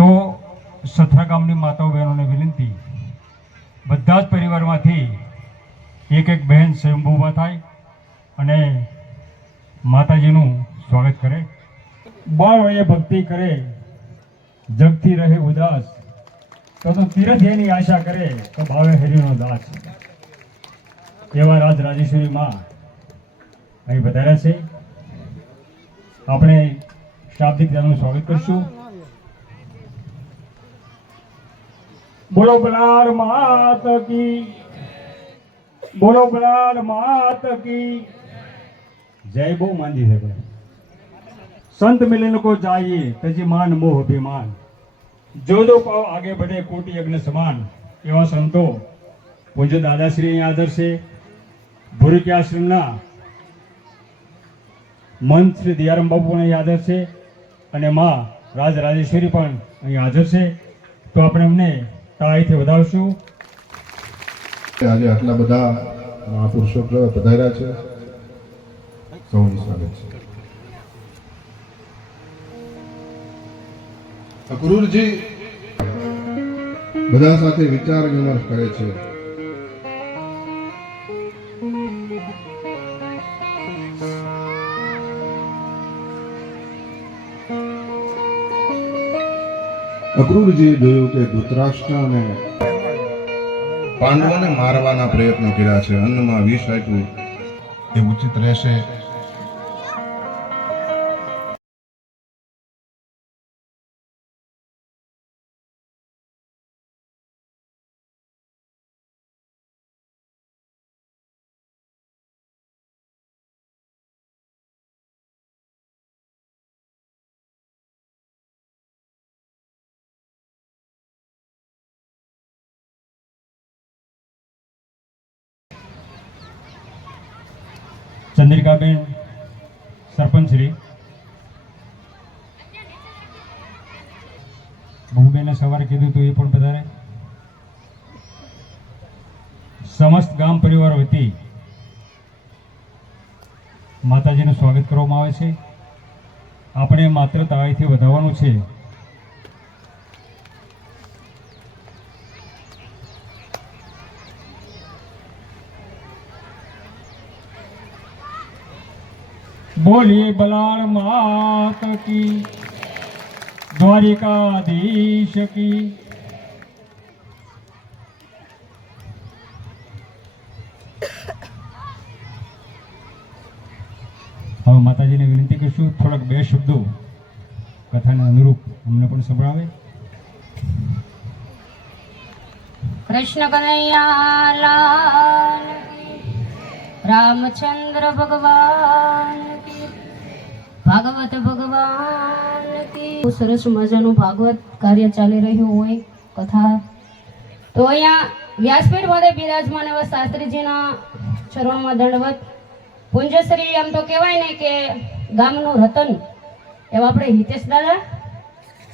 તો સથરા ગામની માતાઓ બહેનોને વિનંતી, બધા જ પરિવારમાંથી એક એક બહેન સ્વયંભૂ ઊભા થાય અને માતાજીનું સ્વાગત કરે. બાળ વયે ભક્તિ કરે, જગથી રહે ઉદાસ, તો તીરથ એની આશા કરે, તો ભાવે હરિનો દાસ. એવા રાજ રાજેશ્વરી માં અહીં વધાર્યા છે. આપણે શાબ્દિક તેનું સ્વાગત કરશું. બોલો બલાર માત કી, બોલો બલાર માત કી જય. બહુ માંદી છે ભાઈ. संत मिलन को चाहिए तजी मान मोह अभिमान, जो दो पाव आगे बढ़े कोटि यज्ञ समान. एवा संतो पूज्य दादाश्री आदर से ભૂરી કે આશ્રમના મંત શ્રી દિયારામ બાપુ પણ હાજર છે અને માં રાજ રાજેશ્વરી પણ અહીં હાજર છે. તો આપણે એમને તાળીથી વધાવશું. આજે આટલા બધા મહાપુરુષો પધાર્યા છે, સૌનું સ્વાગત છે. અક્રૂરજી બધા સાથે વિચાર વિમર્શ કરે છે. અક્રૂરજીએ જોયું કે ધૃતરાષ્ટ્ર અને પાંડવોને મારવાના પ્રયત્નો કર્યા છે, અન્નમાં વિષ આપ્યું, એ ઉચિત રહેશે? ચંદ્રિકાબેન સરપંચ શ્રી બહુબેને સવારે કીધું તો એ પણ પધારે. સમસ્ત ગામ પરિવાર વતી માતાજીનું સ્વાગત કરવામાં આવે છે. આપણે માત્ર તાળીથી વધાવવાનું છે. बोलिए बलार मात की, द्वारिकाधीश की. હવે માતાજીને વિનંતી કરશું થોડાક બે શબ્દો કથાને અનુરૂપ અમને પણ સંભળાવે. કૃષ્ણ કનૈયા લાલ, રામચંદ્ર ભગવાન કી, ભાગવત ભગવાન કી. સરસ મજાનું ભાગવત કાર્ય ચાલી રહ્યું હોય, કથા. તો અહીંયા વ્યાસપીઠ માટે બિરાજમાન એવા શાસ્ત્રીજીના ચરણોમાં દંડવત. પુંજશ્રી એમ તો કહેવાય ને કે ગામનું રતન એવા આપણે હિતેશ દાદા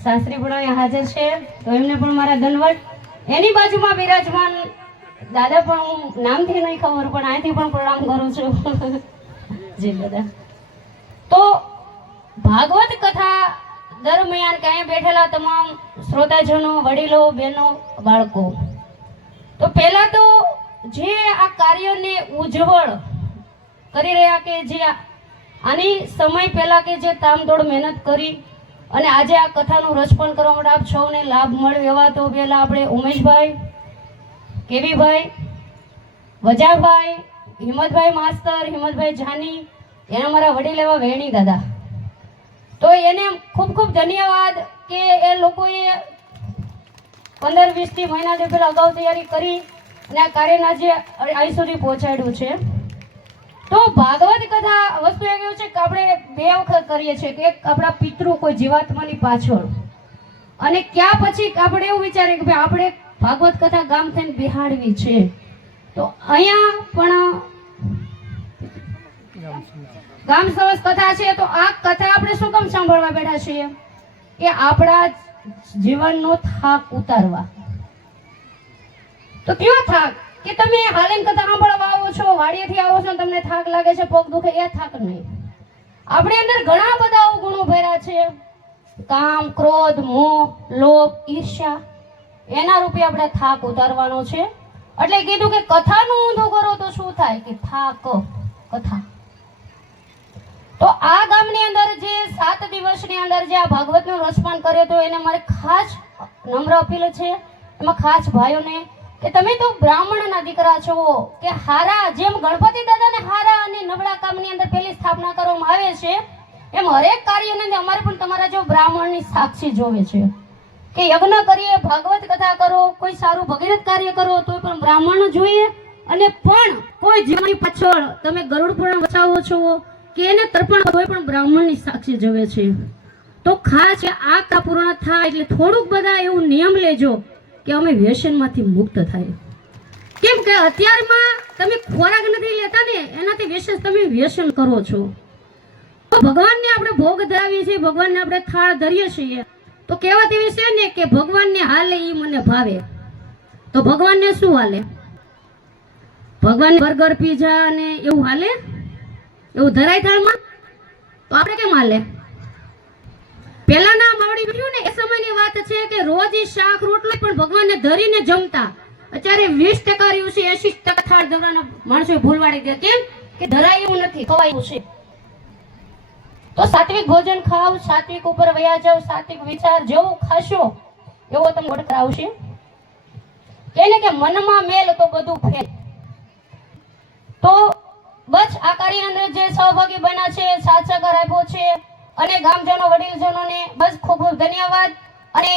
શાસ્ત્રી પણ અહીંયા હાજર છે, તો એમને પણ મારા દંડવત. એની બાજુમાં બિરાજમાન દાદા પણ હું નામથી નહીં ખબર પણ અહીંથી પણ પ્રણામ કરું છું. જી દાદા. તો ભાગવત કથા દરમિયાન ક્યાંય બેઠેલા તમામ શ્રોતાજનો, વડીલો, બહેનો, બાળકો, તો પહેલા તો જે આ કાર્યને ઉજ્જવળ કરી રહ્યા કે જે આની સમય પહેલા કે જે તામતોડ મહેનત કરી અને આજે આ કથાનું રચપણ કરવા માટે આપ સૌને લાભ મળ્યો, એવા તો પહેલા આપણે ઉમેશભાઈ, કેવીભાઈ, વજાભાઈ, હિંમતભાઈ માસ્તર, હિંમતભાઈ જાની, એના મારા વડીલ એવા વેણી દાદા, તો એને ખૂબ ખૂબ ધન્યવાદ કે એ લોકોએ 15-20 મહિનાથી પહેલા અગાઉ તૈયારી કરી અને આ કાર્યના જે અહીં સુધી પહોંચાડ્યું છે. તો ભાગવત કથા વસ્તુ એ કેવું છે કે આપણે બે વખત કરીએ છીએ કે એક આપણા પિતૃ કોઈ જીવાત્માની પાછળ, અને ક્યાં પછી આપણે એવું વિચારીએ કે ભાઈ આપણે ભાગવત કથા ગામ થઈને બિહાડવી છે. તો અહીંયા પણ ગામ સવસ કથા છે. તો આ કથા આપણે શું કામ સાંભળવા બેઠા છીએ કે આપણા જીવનનો થાક ઉતારવા. તો કયો થાક કે તમે હાલેન કથા સાંભળવા આવો છો, વાડીએથી આવો છો, તમને થાક લાગે છે, પગ દુખે, એ થાક નહીં. આપણે અંદર ઘણા બધા અવગુણો ભર્યા છે. કામ, ક્રોધ, મોહ, લોભ, ઈર્ષ્યા, એના રૂપે આપણે થાક ઉતારવાનો છે. એટલે કીધું કે કથાનું ઊંધું કરો તો શું થાય કે થાક કથા. તો આ ગામની અંદર જે 7 દિવસની અંદર જે આ ભાગવતનું રસપાન કર્યો તો એને મારે ખાસ નમ્ર અપીલ છે, એમાં ખાસ ભાઈઓને કે તમે તો બ્રાહ્મણના દીકરા છો, કે હારા જેમ ગણપતિ દાદાને હારા અને નબળા કામની અંદર પહેલી સ્થાપના કરવામાં આવે છે, એમ હરેક કાર્યની અંદર અમારે પણ તમારા જો બ્રાહ્મણની સાક્ષી જોવે છે. કે યજ્ઞ કરીએ, ભાગવત કથા કરો, કોઈ સારું ભગીરથ કાર્ય કરો તો પણ બ્રાહ્મણ જોઈએ. અને પણ કોઈ જીવની પાછળ તમે ગરુડ પુરાણ વચાવો છો કે એને તર્પણ કોઈ પણ બ્રાહ્મણની સાક્ષી જોવે છે. તો ખાસ આ કા પૂર્ણ થાય એટલે થોડુંક બધા એવું નિયમ લેજો કે અમે વ્યસનમાંથી મુક્ત થાય. કેમ કે અત્યારમાં તમે ખોરાક નથી લેતા ને, એનાથી વ્યસન તમે વ્યસન કરો છો. તો ભગવાનને આપણે ભોગ ધરાવીએ છીએ, ભગવાનને આપણે થાળ ધરીએ છીએ, તો કહેવત એવી છે ને કે ભગવાનને હાલે ઈ મને ભાવે. તો ભગવાનને શું હાલે? ભગવાન બર્ગર, પીઝા અને એવું હાલે? એવું ધરાય થાળમાં? તો આપણે કેમ હાલે? પહેલાના માવડી વિડિયો ને એ સમયની વાત છે કે રોજ ઈ શાક રોટલી પણ ભગવાનને ધરીને જમતા. અત્યારે 20% રહ્યું છે, 80% થાળ ધરવાના માણસો ભૂલવાડી દે. કેમ કે ધરાય એવું નથી, ખવાયું છે. તો સાત્વિક ભોજન ખાવ, સાત્વિક ઉપર વયા જાવ, સાત્વિક વિચાર જેવું ખાશો એવો તમને ઓળખ આવશે. કેને કે મનમાં મેલ તો બધું ફેલ. તો બસ આ કાર્યની અંદર જે સહભાગી બન્યા છે, સાથ સહકાર આપ્યો છે, અને ગામજનો વડીલજનોને બસ ખૂબ ખૂબ ધન્યવાદ. અને